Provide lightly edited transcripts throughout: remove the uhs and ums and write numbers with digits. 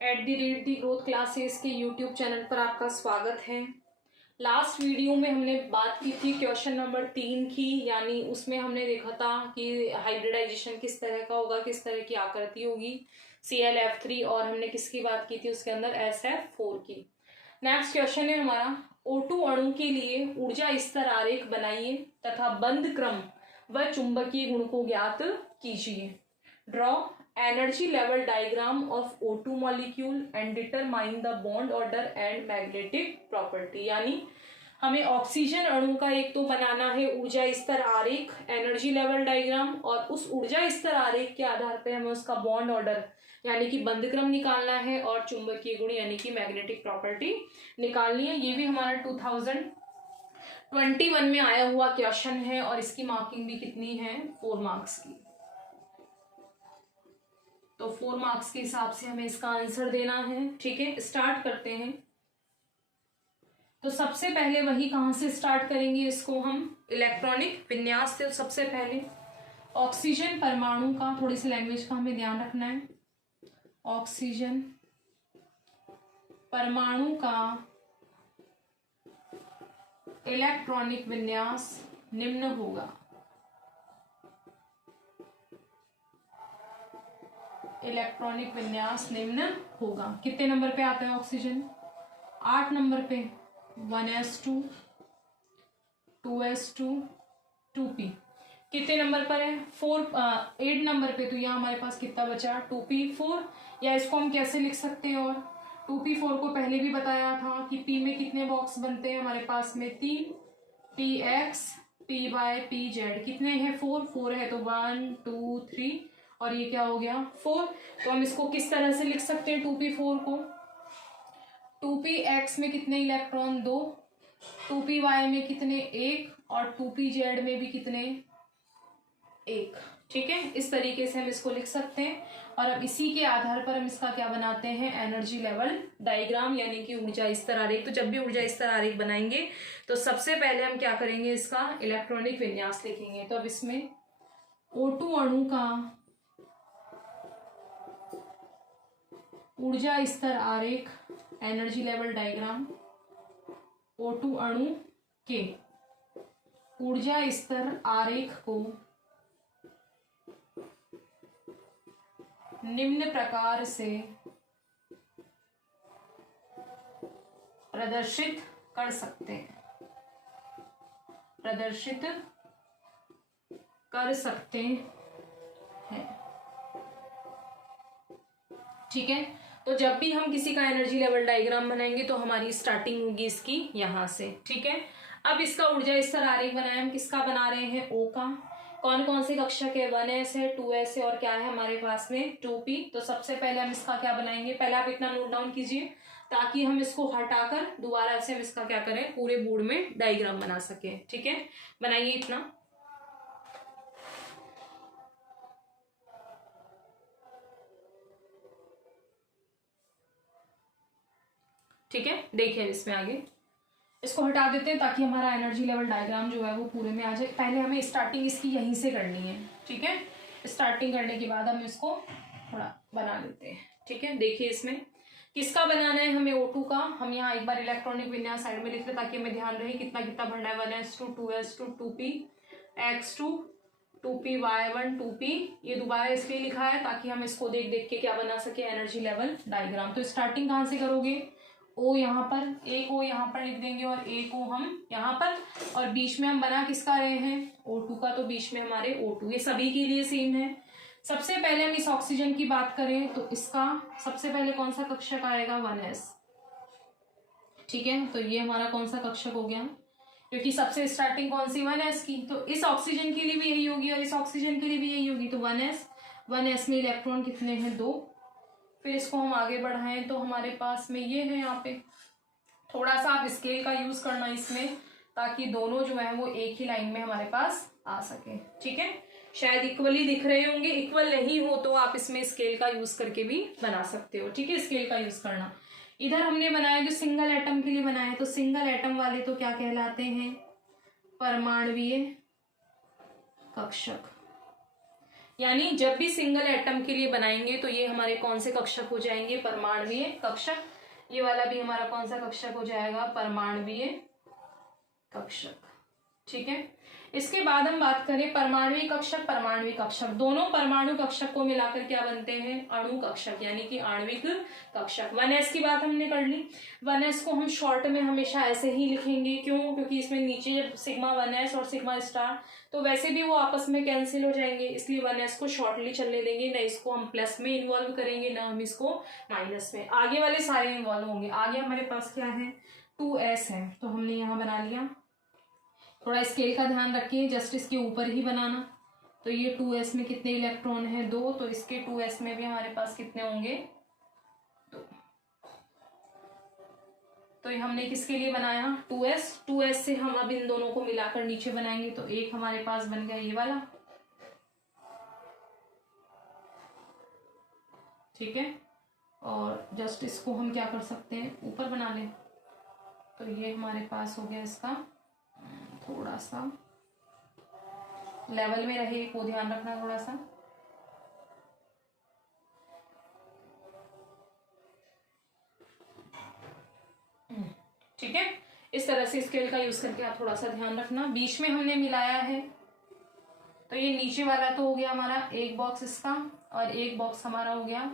@दी growth classes के YouTube channel पर आपका स्वागत है। लास्ट वीडियो में हमने बात की थी क्वेश्चन नंबर 3 की, यानी उसमें हमने देखा था कि हाइब्रिडाइजेशन किस तरह का होगा, किस तरह की आकृति होगी ClF3, और हमने किसकी बात की थी उसके अंदर SF4 की। नेक्स्ट क्वेश्चन है हमारा, O2 अणु के लिए ऊर्जा स्तर आरेख बनाइए तथा बंध क्रम व चुंबकीय गुण को ज्ञात कीजिए। Draw energy level diagram of O2 molecule and determine the bond order and magnetic property. यानी हमें ऑक्सीजन अणु का एक तो बनाना है ऊर्जा स्तर आरेख, एनर्जी लेवल डायग्राम, और उस ऊर्जा स्तर आरेख के आधार पर हमें उसका बॉन्ड ऑर्डर यानी कि बंध क्रम निकालना है और चुंबकीय गुण यानी कि मैग्नेटिक प्रॉपर्टी निकालनी है। ये भी हमारा 2021 में आया हुआ क्वेश्चन है और इसकी मार्किंग भी कितनी है, 4 मार्क्स की। तो 4 मार्क्स के हिसाब से हमें इसका आंसर देना है। ठीक है, स्टार्ट करते हैं। तो सबसे पहले वही कहाँ से स्टार्ट करेंगे इसको हम, इलेक्ट्रॉनिक विन्यास से। सबसे पहले ऑक्सीजन परमाणु का, थोड़ी सी लैंग्वेज का हमें ध्यान रखना है। ऑक्सीजन परमाणु का इलेक्ट्रॉनिक विन्यास निम्न होगा। इलेक्ट्रॉनिक विन्यास निम्न होगा। कितने नंबर पे आता है ऑक्सीजन? 8 नंबर पे 1s2 2s2 2p। कितने नंबर पर है? 8 नंबर पे। तो यहाँ हमारे पास कितना बचा? 2p4। या इसको हम कैसे लिख सकते हैं, और 2p4 को पहले भी बताया था कि p में कितने बॉक्स बनते हैं हमारे पास में 3, px py pz। कितने हैं? 4 है, तो 1 2 3 और ये क्या हो गया? 4। तो हम इसको किस तरह से लिख सकते हैं 2p4 को? 2px में कितने इलेक्ट्रॉन? 2, 2py में कितने? 1, और 2pz में भी कितने? 1। ठीक है, इस तरीके से हम इसको लिख सकते हैं। और अब इसी के आधार पर हम इसका क्या बनाते हैं, एनर्जी लेवल डायग्राम यानी कि ऊर्जा स्तर आरेख। तो जब भी ऊर्जा स्तर आरेख बनाएंगे तो सबसे पहले हम क्या करेंगे, इसका इलेक्ट्रॉनिक विन्यास लिखेंगे। तो अब इसमें O2 अणु का ऊर्जा स्तर आरेख, एनर्जी लेवल डायग्राम, O2 अणु के ऊर्जा स्तर आरेख को निम्न प्रकार से प्रदर्शित कर सकते हैं। प्रदर्शित कर सकते हैं। ठीक है, तो जब भी हम किसी का एनर्जी लेवल डायग्राम बनाएंगे तो हमारी स्टार्टिंग होगी इसकी यहां से। ठीक है, अब इसका ऊर्जा स्तर आरेख बनाए। हम किसका बना रहे हैं? O का। कौन कौन से कक्षक है? 1s है, 2s है, और क्या है हमारे पास में? 2p। तो सबसे पहले हम इसका क्या बनाएंगे, पहले आप इतना नोट डाउन कीजिए ताकि हम इसको हटाकर दोबारा से हम इसका क्या करें, पूरे बोर्ड में डायग्राम बना सके। ठीक है, बनाइए इतना। ठीक है, देखिए इसमें आगे इसको हटा देते हैं ताकि हमारा एनर्जी लेवल डायग्राम जो है वो पूरे में आ जाए। पहले हमें स्टार्टिंग इसकी यहीं से करनी है। ठीक है, स्टार्टिंग करने के बाद हम इसको थोड़ा बना लेते हैं। ठीक है, देखिए इसमें किसका बनाना है हमें? O2 का। हम यहाँ एक बार इलेक्ट्रॉनिक विन्यास साइड में लिख लें ताकि हमें ध्यान रहे कितना कितना भरना है। 1s2 2s2 2px2 2py1 2p। ये दोबारा इसलिए लिखा है ताकि हम इसको देख देख के क्या बना सके, एनर्जी लेवल डायग्राम। तो स्टार्टिंग कहाँ से करोगे? O यहाँ पर, एक O यहाँ पर लिख देंगे और एक O हम यहाँ पर, और बीच में हम बना किसका रहे हैं? O2 का। तो बीच में हमारे O2। ये सभी के लिए सेम है। सबसे पहले हम इस ऑक्सीजन की बात करें तो इसका सबसे पहले कौन सा कक्षक आएगा? 1s। ठीक है, तो ये हमारा कौन सा कक्षक हो गया, क्योंकि सबसे स्टार्टिंग कौन सी? 1s की। तो इस ऑक्सीजन के लिए भी यही होगी और इस ऑक्सीजन के लिए भी यही होगी। तो 1s में इलेक्ट्रॉन कितने हैं? 2। फिर इसको हम आगे बढ़ाएं तो हमारे पास में ये है। यहाँ पे थोड़ा सा आप स्केल का यूज करना इसमें, ताकि दोनों जो है वो एक ही लाइन में हमारे पास आ सके। ठीक है, शायद इक्वली दिख रहे होंगे, इक्वल नहीं हो तो आप इसमें स्केल का यूज करके भी बना सकते हो। ठीक है, स्केल का यूज करना। इधर हमने बनाया जो सिंगल एटम के लिए बनाया, तो सिंगल एटम वाले तो क्या कहलाते हैं? परमाणवीय कक्षक। यानी जब भी सिंगल एटम के लिए बनाएंगे तो ये हमारे कौन से कक्षक हो जाएंगे, परमाणुवीय कक्षक। ये वाला भी हमारा कौन सा कक्षक हो जाएगा, परमाणुवीय कक्षक। ठीक है, इसके बाद हम बात करें परमाणुवीय कक्षक, परमाणुवीय कक्षक, दोनों परमाणु कक्षक को मिलाकर क्या बनते हैं, अणु कक्षक, यानी कि आणविक कक्षक। 1s की बात हमने कर ली। 1s को हम शॉर्ट में हमेशा ऐसे ही लिखेंगे, क्यों, क्योंकि इसमें नीचे जब सिग्मा 1s और सिग्मा स्टार तो वैसे भी वो आपस में कैंसिल हो जाएंगे, इसलिए 1s को शॉर्टली चलने देंगे, न इसको हम प्लस में इन्वॉल्व करेंगे, न हम इसको माइनस में। आगे वाले सारे इन्वॉल्व होंगे। आगे हमारे पास क्या है, 2s है, तो हमने यहाँ बना लिया। थोड़ा स्केल का ध्यान रखिए, जस्ट इसके ऊपर ही बनाना। तो ये 2s में कितने इलेक्ट्रॉन है, 2, तो इसके 2s में भी हमारे पास कितने होंगे, 2। तो ये हमने किसके लिए बनाया, 2s। 2s से हम अब इन दोनों को मिलाकर नीचे बनाएंगे, तो एक हमारे पास बन गया ये वाला। ठीक है, और जस्ट इसको हम क्या कर सकते हैं, ऊपर बना लें। तो ये हमारे पास हो गया, इसका थोड़ा सा लेवल में रहे, को ध्यान रखना थोड़ा सा। ठीक है, इस तरह से स्केल का यूज करके आप थोड़ा सा ध्यान रखना। बीच में हमने मिलाया है, तो ये नीचे वाला तो हो गया हमारा एक बॉक्स इसका, और एक बॉक्स हमारा हो गया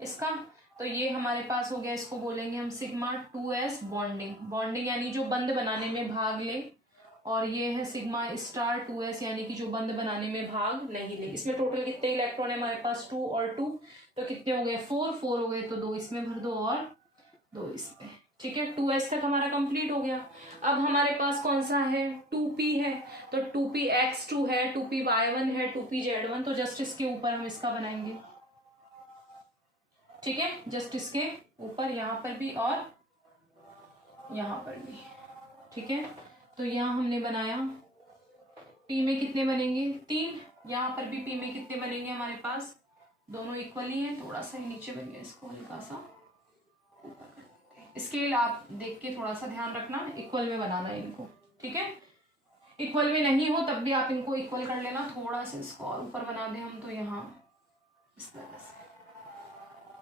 इसका। तो ये हमारे पास हो गया, इसको बोलेंगे हम सिग्मा 2s बॉन्डिंग। बॉन्डिंग यानी जो बंद बनाने में भाग ले, और ये है सिग्मा स्टार 2s यानी कि जो बंद बनाने में भाग नहीं ले। इसमें टोटल कितने इलेक्ट्रॉन है हमारे पास, 2 और 2, तो कितने हो गए, 4 हो गए, तो 2 इसमें भर दो और 2 इसमें। ठीक है, 2s तक हमारा कंप्लीट हो गया। अब हमारे पास कौन सा है, 2p है, तो 2px2 है, 2py1 है, 2pz1, तो जस्ट इसके ऊपर हम इसका बनाएंगे। ठीक है, जस्ट इसके ऊपर, यहाँ पर भी और यहाँ पर भी। ठीक है, तो यहाँ हमने बनाया, p में कितने बनेंगे, 3। यहाँ पर भी p में कितने बनेंगे हमारे पास, दोनों इक्वल ही है, थोड़ा सा ही नीचे बन गया, इसको हल्का सा ऊपर कर देते हैं। स्केल आप देख के थोड़ा सा ध्यान रखना, इक्वल में बनाना है इनको। ठीक है, इक्वल में नहीं हो तब भी आप इनको इक्वल कर लेना, थोड़ा सा इसको और ऊपर बना दें हम, तो यहाँ इस तरह से।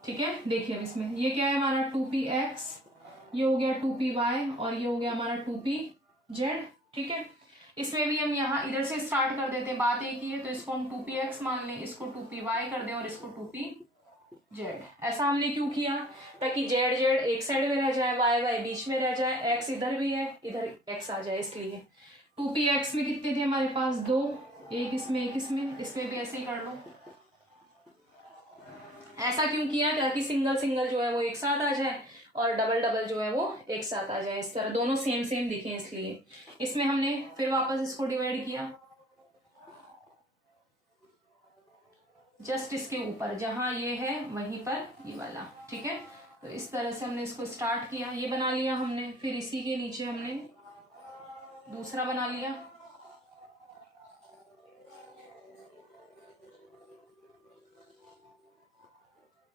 ठीक है, देखिए अब इसमें ये क्या है हमारा, 2px, ये हो गया 2py, और ये हो गया हमारा 2pz। ठीक है, इसमें भी हम यहाँ इधर से स्टार्ट कर देते हैं, बात एक ही है, तो इसको हम 2px मान लें, इसको 2py कर दें, और इसको 2pz। ऐसा हमने क्यों किया, ताकि z एक साइड में रह जाए, y बीच में रह जाए, x इधर भी है, इधर x आ जाए, इसलिए 2px में कितने थे हमारे पास, 2, एक इसमें एक इसमें, इसमें भी ऐसे ही कर लो। ऐसा क्यों किया, ताकि सिंगल सिंगल जो है वो एक साथ आ जाए, और डबल डबल जो है वो एक साथ आ जाए, इस तरह दोनों सेम सेम दिखें, इसलिए। इसमें हमने फिर वापस इसको डिवाइड किया, जस्ट इसके ऊपर, जहां ये है वहीं पर ये वाला। ठीक है, तो इस तरह से हमने इसको स्टार्ट किया, ये बना लिया हमने, फिर इसी के नीचे हमने दूसरा बना लिया,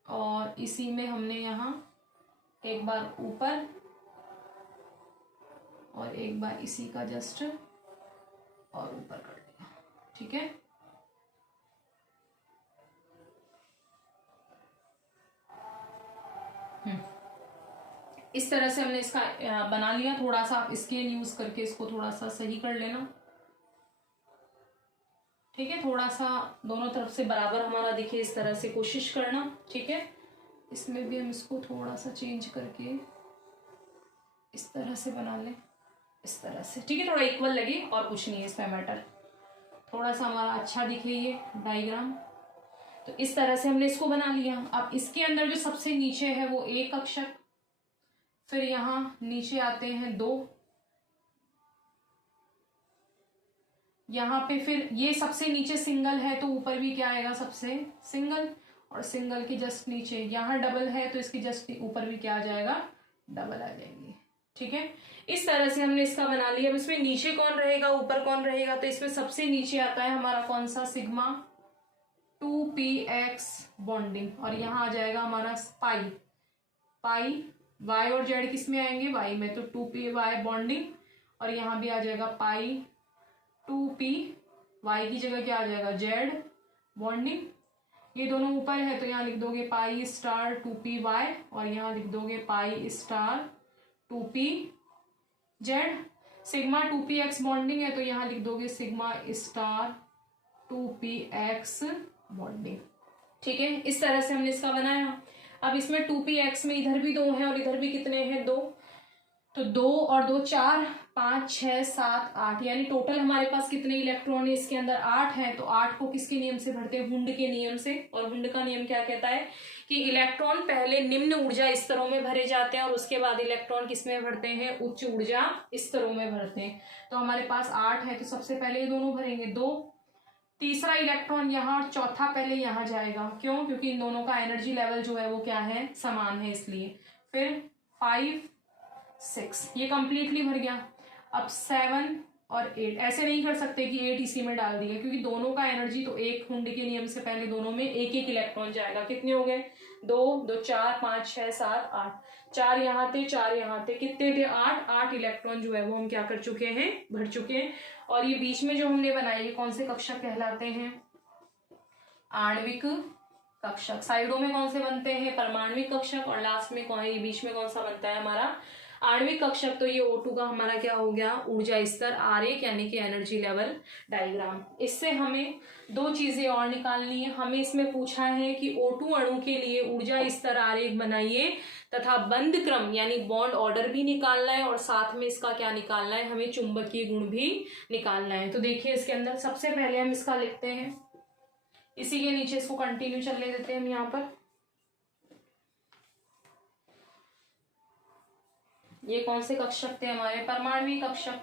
और इसी में हमने यहाँ एक बार ऊपर और एक बार इसी का जस्ट और ऊपर कर दिया। ठीक है, इस तरह से हमने इसका बना लिया। थोड़ा सा स्केल यूज करके इसको थोड़ा सा सही कर लेना। ठीक है, थोड़ा सा दोनों तरफ से बराबर हमारा दिखे, इस तरह से कोशिश करना। ठीक है, इसमें भी हम इसको थोड़ा सा चेंज करके इस तरह से बना लें, इस तरह से। ठीक है, थोड़ा इक्वल लगे और कुछ नहीं है इसमें मैटर, थोड़ा सा हमारा अच्छा दिखे ये डायग्राम। तो इस तरह से हमने इसको बना लिया। अब इसके अंदर जो सबसे नीचे है वो एक कक्षक, फिर यहाँ नीचे आते हैं 2, यहाँ पे फिर ये सबसे नीचे सिंगल है तो ऊपर भी क्या आएगा, सबसे सिंगल, और सिंगल के जस्ट नीचे यहाँ डबल है तो इसकी जस्ट ऊपर भी क्या आ जाएगा, डबल आ जाएंगे। ठीक है, इस तरह से हमने इसका बना लिया। अब इसमें नीचे कौन रहेगा, ऊपर कौन रहेगा, तो इसमें सबसे नीचे आता है हमारा कौन सा, सिग्मा 2px बॉन्डिंग, और यहाँ आ जाएगा हमारा पाई। पाई y और z किस में आएंगे, y में, तो 2py बॉन्डिंग, और यहाँ भी आ जाएगा पाई 2p, y की जगह क्या आ जाएगा, z, बॉन्डिंग, ये दोनों ऊपर है तो यहाँ लिख दोगे पाई स्टार 2py और यहाँ लिख दोगे pi star 2pz। Sigma 2px bonding है तो यहाँ लिख दोगे सिग्मा स्टार 2px बॉन्डिंग। ठीक है, इस तरह से हमने इसका बनाया। अब इसमें 2px में इधर भी 2 हैं और इधर भी कितने हैं 2, तो 2 और 2 4, 5 6 7 8, यानी टोटल हमारे पास कितने इलेक्ट्रॉन है इसके अंदर 8 है। तो 8 को किसके नियम से भरते हैं, हुंड के नियम से। और हुंड का नियम क्या कहता है कि इलेक्ट्रॉन पहले निम्न ऊर्जा स्तरों में भरे जाते हैं और उसके बाद इलेक्ट्रॉन किसमें भरते हैं, उच्च ऊर्जा स्तरों में भरते हैं। तो हमारे पास 8 है तो सबसे पहले ये दोनों भरेंगे 2, तीसरा इलेक्ट्रॉन यहाँ और चौथा पहले यहाँ जाएगा, क्यों, क्योंकि इन दोनों का एनर्जी लेवल जो है वो क्या है, समान है इसलिए। फिर 5 6 ये कंप्लीटली भर गया। अब 7 और 8, ऐसे नहीं कर सकते कि 8 इसी में डाल दिया, क्योंकि दोनों का एनर्जी तो एक हुंड के नियम से पहले दोनों में एक एक इलेक्ट्रॉन जाएगा। कितने हो गए, 2 2 4 5 6 7 8, 4 यहाँ थे 4 यहाँ थे, कितने थे 8, 8 इलेक्ट्रॉन जो है वो हम क्या कर चुके हैं, भर चुके हैं। और ये बीच में जो हमने बनाए ये कौन से कक्षक कहलाते हैं, आणविक कक्षक। साइडों में कौन से बनते हैं, परमाणविक कक्षक, और लास्ट में कौन है, ये बीच में कौन सा बनता है हमारा, आणविक कक्षक। तो ये O2 का हमारा क्या हो गया, ऊर्जा स्तर आरेख यानी कि एनर्जी लेवल डायग्राम। इससे हमें 2 चीजें और निकालनी है। हमें इसमें पूछा है कि O2 अणु के लिए ऊर्जा स्तर आरेख बनाइए तथा बंद क्रम यानी बॉन्ड ऑर्डर भी निकालना है और साथ में इसका क्या निकालना है, हमें चुंबकीय गुण भी निकालना है। तो देखिए इसके अंदर सबसे पहले हम इसका लिखते हैं, इसी के नीचे इसको कंटिन्यू चलने देते हैं हम यहाँ पर। ये कौन से कक्षक थे हमारे, परमाणु कक्षक।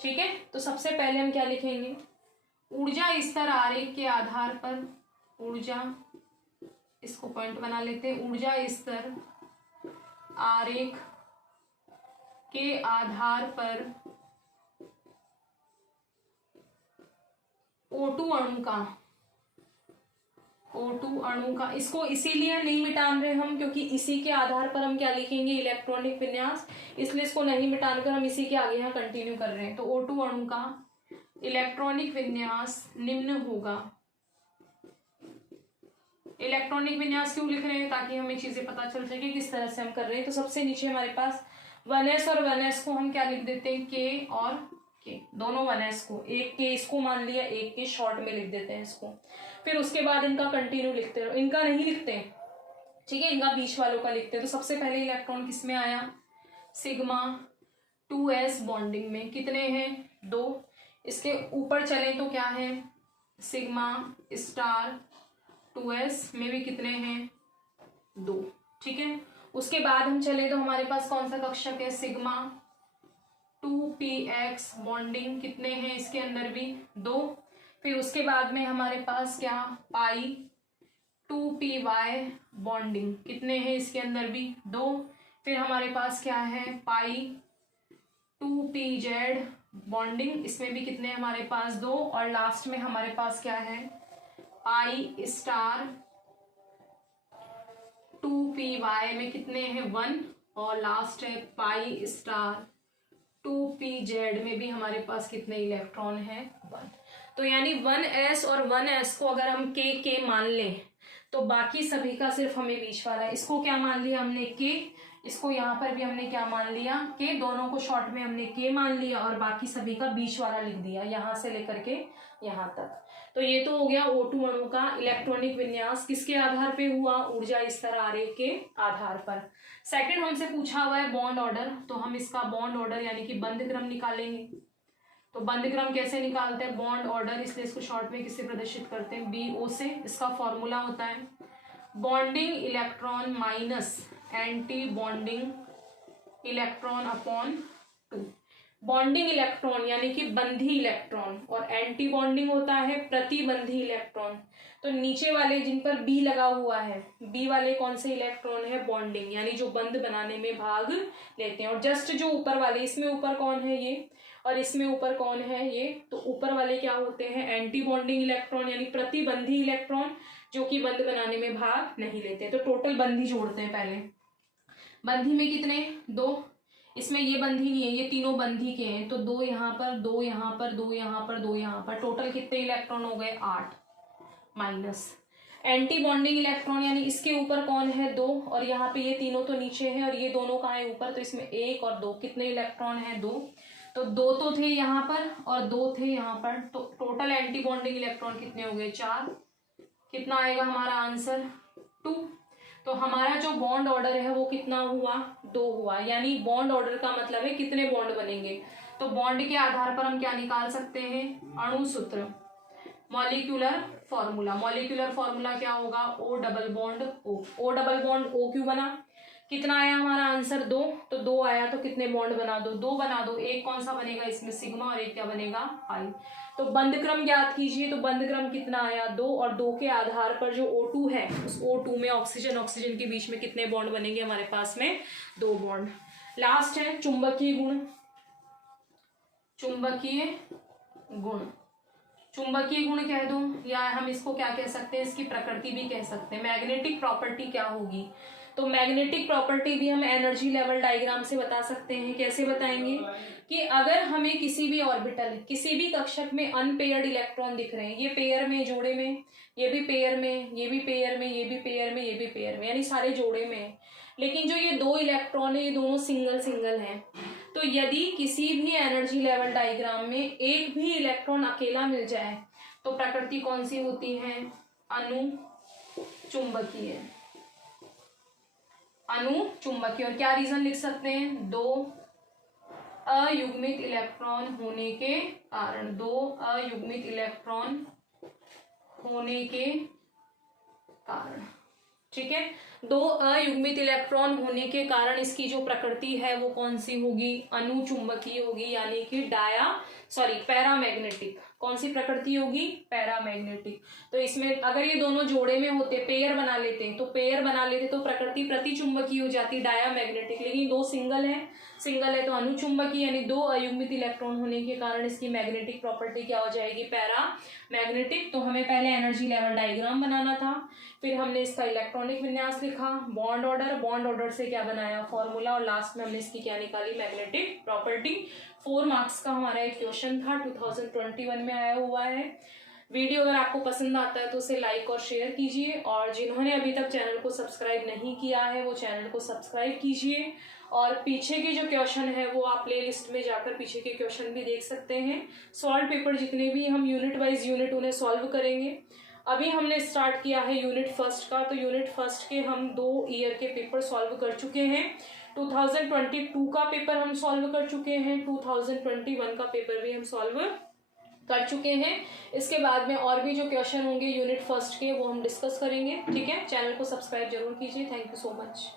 ठीक है, तो सबसे पहले हम क्या लिखेंगे, ऊर्जा स्तर आरेख के आधार पर, ऊर्जा, इसको पॉइंट बना लेते हैं, ऊर्जा स्तर आरेख के आधार पर O2 अणु का, इसको इसीलिए नहीं मिटान रहे हम क्योंकि इसी के आधार पर हम क्या लिखेंगे, इलेक्ट्रॉनिक विन्यास, इसलिए इसको नहीं मिटान कर हम इसी के आगे यहाँ कंटिन्यू कर रहे हैं। तो O2 अणु का इलेक्ट्रॉनिक विन्यास निम्न होगा। इलेक्ट्रॉनिक विन्यास क्यों लिख रहे हैं, ताकि हमें चीजें पता चल सके किस तरह से हम कर रहे हैं। तो सबसे नीचे हमारे पास 1s और 1s को हम क्या लिख देते हैं, K और K, दोनों 1s को, एक K इसको मान लिया, एक K शॉर्ट में लिख देते हैं इसको। फिर उसके बाद इनका कंटिन्यू लिखते रहो, इनका नहीं लिखते, ठीक है, इनका बीच वालों का लिखते हैं। तो सबसे पहले इलेक्ट्रॉन किस में आया, सिग्मा 2s बॉन्डिंग में, कितने हैं 2। इसके ऊपर चले तो क्या है, सिग्मा स्टार 2s में भी कितने हैं 2। ठीक है, उसके बाद हम चले तो हमारे पास कौन सा कक्षक है, सिग्मा 2px बॉन्डिंग, कितने हैं इसके अंदर भी 2। फिर उसके बाद में हमारे पास क्या, पाई 2py बॉन्डिंग, कितने हैं इसके अंदर भी 2। फिर हमारे पास क्या है, पाई 2pz बॉन्डिंग, इसमें भी कितने हमारे पास 2। और लास्ट में हमारे पास क्या है, पाई स्टार 2py में कितने हैं 1। और लास्ट है पाई स्टार 2pz में भी हमारे पास कितने इलेक्ट्रॉन हैं 1। तो यानी 1s और 1s को अगर हम k मान लें तो बाकी सभी का सिर्फ हमें बीच वाला है, इसको क्या मान लिया हमने k, इसको यहाँ पर भी हमने क्या मान लिया k, दोनों को शॉर्ट में हमने k मान लिया और बाकी सभी का बीच वाला लिख दिया, यहाँ से लेकर के यहाँ तक। तो ये तो हो गया O2 अणु का इलेक्ट्रॉनिक विन्यास किसके आधार पे हुआ, ऊर्जा स्तर आरेख के आधार पर। सेकंड हमसे पूछा हुआ है बॉन्ड ऑर्डर, तो हम इसका बॉन्ड ऑर्डर यानी कि बंध क्रम निकालेंगे। तो बंध क्रम कैसे निकालते हैं, बॉन्ड ऑर्डर, इसलिए इसको शॉर्ट में किससे प्रदर्शित करते हैं, BO से। इसका फॉर्मूला होता है bonding electron minus anti bonding electron upon 2। Bonding electron यानी कि बंधी इलेक्ट्रॉन और एंटी बॉन्डिंग होता है प्रतिबंधी इलेक्ट्रॉन। तो नीचे वाले जिन पर B लगा हुआ है, B वाले कौन से इलेक्ट्रॉन है, बॉन्डिंग यानी जो बंध बनाने में भाग लेते हैं। और जस्ट जो ऊपर वाले, इसमें ऊपर कौन है ये और इसमें ऊपर कौन है ये, तो ऊपर वाले क्या होते हैं, एंटी बॉन्डिंग इलेक्ट्रॉन यानी प्रतिबंधी इलेक्ट्रॉन जो कि बंध बनाने में भाग नहीं लेते। तो टोटल बंधी जोड़ते हैं पहले, बंधी में कितने 2, इसमें ये बंधी नहीं है, ये तीनों बंधी के हैं, तो 2 यहाँ पर, 2 यहाँ पर, 2 यहाँ पर, 2 यहाँ पर, टोटल कितने इलेक्ट्रॉन हो गए 8 माइनस एंटी बॉन्डिंग इलेक्ट्रॉन, यानी इसके ऊपर कौन है 2, और यहाँ पे ये तीनों तो नीचे हैं और ये दोनों कहाँ है ऊपर, तो इसमें 1 और 2 कितने इलेक्ट्रॉन है 2, तो 2 तो थे यहाँ पर और 2 थे यहाँ पर, तो टोटल एंटी बॉन्डिंग इलेक्ट्रॉन कितने हो गए 4। कितना आएगा हमारा आंसर 2। तो हमारा जो बॉन्ड ऑर्डर है वो कितना हुआ 2 हुआ, यानी बॉन्ड ऑर्डर का मतलब है कितने बॉन्ड बनेंगे, तो बॉन्ड के आधार पर हम क्या निकाल सकते हैं अणु सूत्र, मॉलिक्यूलर फॉर्मूला। मॉलिक्यूलर फॉर्मूला क्या होगा O double bond O। O double bond O क्यों बना, कितना आया हमारा आंसर 2, तो 2 आया तो कितने बॉन्ड बना दो 2 बना दो, एक कौन सा बनेगा इसमें सिग्मा और एक क्या बनेगा पाई। तो बंध क्रम ज्ञात कीजिए, तो बंध क्रम कितना आया 2, और 2 के आधार पर जो O2 है उस O2 में ऑक्सीजन ऑक्सीजन के बीच में कितने बॉन्ड बनेंगे हमारे पास में 2 बॉन्ड। लास्ट है चुंबकीय गुण। चुंबकीय गुण, चुंबकीय गुण कह दो या हम इसको क्या कह सकते हैं, इसकी प्रकृति भी कह सकते हैं। मैग्नेटिक प्रॉपर्टी क्या होगी, तो मैग्नेटिक प्रॉपर्टी भी हम एनर्जी लेवल डायग्राम से बता सकते हैं। कैसे बताएंगे कि अगर हमें किसी भी ऑर्बिटल, किसी भी कक्षक में अनपेयर्ड इलेक्ट्रॉन दिख रहे हैं, ये पेयर में, जोड़े में, ये भी पेयर में, ये भी पेयर में, ये भी पेयर में, ये भी पेयर में, यानी सारे जोड़े में है, लेकिन जो ये 2 इलेक्ट्रॉन है ये दोनों सिंगल सिंगल हैं, तो यदि किसी भी एनर्जी लेवल डायग्राम में एक भी इलेक्ट्रॉन अकेला मिल जाए तो प्रकृति कौन सी होती है अनुचुंबकीय। अनुचुंबकीय, और क्या रीजन लिख सकते हैं 2 अयुग्मित इलेक्ट्रॉन होने के कारण, 2 अयुग्मित इलेक्ट्रॉन होने के कारण, ठीक है। 2 अयुग्मित इलेक्ट्रॉन होने के कारण इसकी जो प्रकृति है वो कौन सी होगी अनुचुंबकीय होगी, यानी कि पैरामैग्नेटिक। कौन सी प्रकृति होगी पैरामैग्नेटिक। तो इसमें अगर ये दोनों जोड़े में होते, पेयर बना लेते तो प्रकृति प्रतिचुंबकीय हो जाती डायामैग्नेटिक, लेकिन 2 सिंगल है तो अनुचुंबकीय, यानी 2 अयुग्मित इलेक्ट्रॉन होने के कारण इसकी मैग्नेटिक प्रॉपर्टी क्या हो जाएगी पैरामैग्नेटिक। तो हमें पहले एनर्जी लेवल डायग्राम बनाना था, फिर हमने इसका इलेक्ट्रॉनिक विन्यास लिखा, बॉन्ड ऑर्डर से क्या बनाया फॉर्मूला, और लास्ट में हमने इसकी क्या निकाली मैग्नेटिक प्रॉपर्टी। 4 मार्क्स का हमारा एक क्वेश्चन था, 2021 में आया हुआ है। वीडियो अगर आपको पसंद आता है तो उसे लाइक और शेयर कीजिए, और जिन्होंने अभी तक चैनल को सब्सक्राइब नहीं किया है वो चैनल को सब्सक्राइब कीजिए, और पीछे के जो क्वेश्चन है वो आप प्ले लिस्ट में जाकर पीछे के क्वेश्चन भी देख सकते हैं। सॉल्व पेपर जितने भी हम यूनिट वाइज यूनिट उन्हें सॉल्व करेंगे। अभी हमने स्टार्ट किया है यूनिट फर्स्ट का, तो यूनिट फर्स्ट के हम 2 ईयर के पेपर सॉल्व कर चुके हैं। 2022 का पेपर हम सॉल्व कर चुके हैं, 2021 का पेपर भी हम सॉल्व कर चुके हैं। इसके बाद में और भी जो क्वेश्चन होंगे यूनिट फर्स्ट के वो हम डिस्कस करेंगे, ठीक है। चैनल को सब्सक्राइब जरूर कीजिए। Thank you so much.